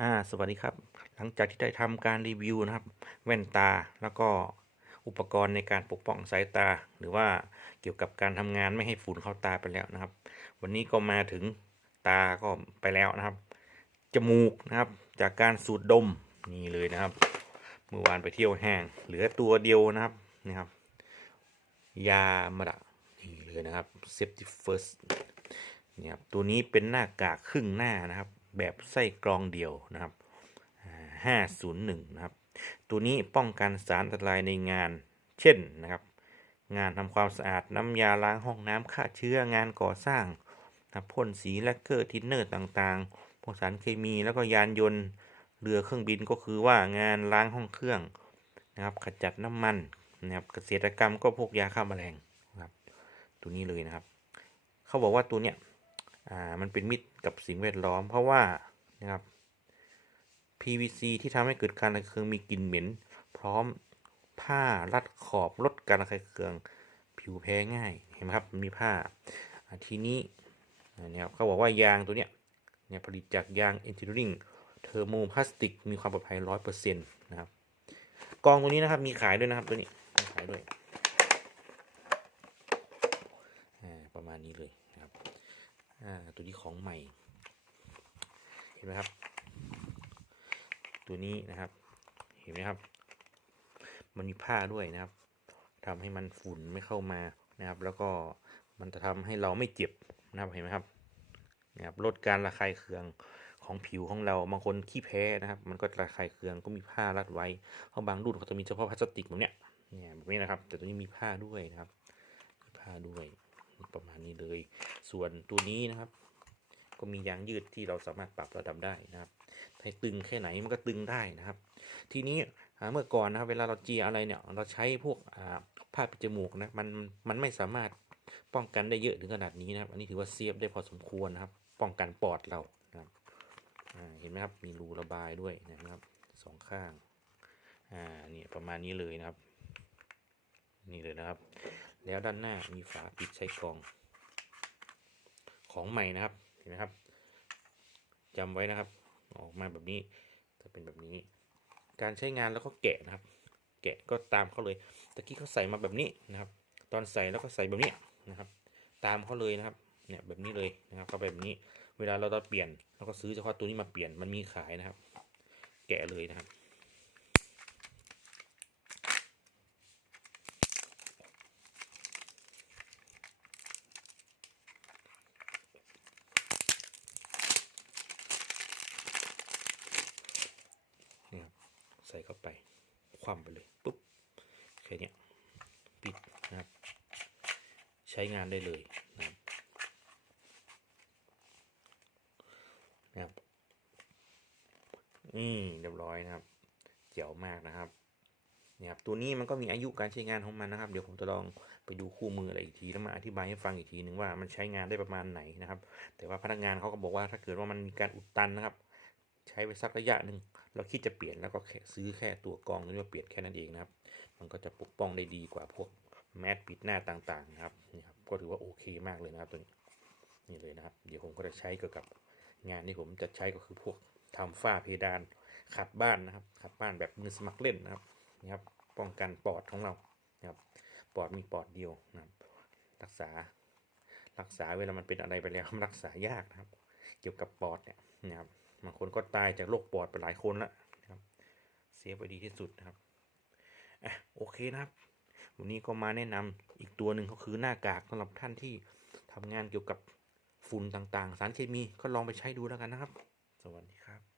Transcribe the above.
อ่าสวัสดีครับ หลังจากที่ได้ทำการรีวิวนะครับ แว่นตาแล้วก็อุปกรณ์ในการปกป้องสายตา หรือว่าเกี่ยวกับการทำงานไม่ให้ฝุ่นเข้าตาไปแล้วนะครับ วันนี้ก็มาถึงตาก็ไปแล้วนะครับ จมูกนะครับ จากการสูดดมนี่เลยนะครับเมื่อวานไปเที่ยวห้างเหลือตัวเดียวนะครับนี่ครับ ยามาดะนี่เลยนะครับ safety first เนี่ยครับตัวนี้เป็นหน้ากากครึ่งหน้านะครับ แบบไส้กรองเดียวนะครับอ่า501 นะครับ ตัวนี้ป้องกันสารอันตรายในงาน เช่นนะครับ งานทำความสะอาดน้ำยาล้างห้องน้ำฆ่าเชื้องานก่อสร้างนะครับพ่นสีแลกเกอร์ทินเนอร์ต่างๆพวกสารเคมีแล้วก็ยานยนต์เรือเครื่องบินก็คือว่างานล้างห้องเครื่องนะครับ ขจัดน้ำมันนะครับเกษตรกรรมก็พวกยาฆ่าแมลงนะครับ ตัวนี้เลยนะครับ เขาบอกว่าตัวเนี้ย อ่ามันเป็นมิตรกับสิ่งแวดล้อม เพราะว่านะครับ PVC ที่ทำให้เกิดการระคายเคืองมีกลิ่นเหม็น พร้อมผ้ารัดขอบลดการระคายเคืองผิวแพ้ง่ายเห็นไหมครับมีผ้าทีนี้เนี่ยครับเขาบอกว่ายางตัวเนี้ยเนี่ยผลิตจากยาง engineering เทอร์โมพลาสติก มีความปลอดภัยร้อยเปอร์เซ็นต์นะครับกองตัวนี้นะครับมีขายด้วยนะครับตัวนี้มีขายด้วยประมาณนี้เลย อ่าตัวนี้ของใหม่ เห็นไหมครับ ตัวนี้นะครับ เห็นไหมครับ มันมีผ้าด้วยนะครับทำให้มันฝุ่นไม่เข้ามานะครับ แล้วก็มันจะทำให้เราไม่เจ็บนะครับเห็นไหมครับนะครับลดการระคายเคืองของผิวของเราบางคนขี้แพ้นะครับ มันก็ระคายเคืองก็มีผ้ารัดไว้เพราะบางรุ่นเขาจะมีเฉพาะพลาสติกแบบเนี้ยเนี่ยแบบนี้นะครับ แต่ตัวนี้มีผ้าด้วยนะครับมีผ้าด้วย ประมาณนี้เลย ส่วนตัวนี้นะครับ ก็มียางยืดที่เราสามารถปรับระดับได้นะครับให้ตึงแค่ไหนมันก็ตึงได้นะครับ ทีนี้เมื่อก่อนนะครับเวลาเราเจียอะไรเนี่ย เราใช้พวกผ้าปิดจมูกนะมันมันไม่สามารถป้องกันได้เยอะถึงขนาดนี้นะครับ อันนี้ถือว่าเซฟได้พอสมควรนะครับ ป้องกันปอดเรานะครับเห็นไหมครับมีรูระบายด้วยนะครับสองข้างอ่านี่ประมาณนี้เลยนะครับ นี่เลยนะครับ แล้วด้านหน้ามีฝาปิดใช้กรอง ของใหม่นะครับเห็นไหมครับจำไว้นะครับ ออกมาแบบนี้จะเป็นแบบนี้ การใช้งานแล้วก็แกะนะครับ แกะก็ตามเขาเลยตะกี้เขาใส่มาแบบนี้นะครับ ตอนใส่แล้วก็ใส่แบบนี้นะครับ ตามเขาเลยนะครับเนี่ยแบบนี้เลยนะครับเข้าไปแบบนี้ เวลาเราต้องเปลี่ยนเราก็ซื้อเฉพาะตัวนี้มาเปลี่ยนมันมีขายนะครับ แกะเลยนะครับ เนี่ยครับใส่ เข้าไปคว่ำไปเลยปุ๊บแค่นี้ปิดนะครับ ใช้งานได้เลยนะครับนะครับนี่เรียบร้อยนะครับเจ๋วมากนะครับเนี่ยครับตัวนี้มันก็มีอายุการใช้งานของมันนะครับ เดี๋ยวผมจะลองไปดูคู่มืออะไรอีกทีแล้วมาอธิบายให้ฟังอีกทีหนึ่งว่ามันใช้งานได้ประมาณไหนนะครับ แต่ว่าพนักงานเขาก็บอกว่าถ้าเกิดว่ามันมีการอุดตันนะครับ ใช้ไปสักระยะหนึ่ง เราคิดจะเปลี่ยนแล้วก็ซื้อแค่ตัวกองตัวนี้มาเปลี่ยนแค่นั้นเองนะครับ มันก็จะปกป้องได้ดีกว่าพวกแมสปิดหน้าต่างๆนะครับนี่ครับก็ถือว่าโอเคมากเลยนะครับตัวนี้นี่เลยนะครับ เดี๋ยวผมก็จะใช้เกี่ยวกับงานที่ผมจะใช้ก็คือพวกทำฝ้าเพดานขัดบ้านนะครับขัดบ้านแบบมือสมัครเล่นนะครับนี่ครับป้องกันปอดของเรานะครับปอดมีปอดเดียวนะครับ รักษารักษาเวลามันเป็นอะไรไปแล้วมันรักษายากนะครับ เกี่ยวกับปอดเนี่ยนะครับ บางคนก็ตายจากโรคปอดไปหลายคนแล้วนะครับเซฟไว้ดีที่สุดนะครับอะโอเคนะครับ วันนี้ก็มาแนะนำอีกตัวหนึ่งก็คือหน้ากากสำหรับท่านที่ทำงานเกี่ยวกับฝุ่นต่างๆ สารเคมีก็ลองไปใช้ดูแล้วกันนะครับ สวัสดีครับ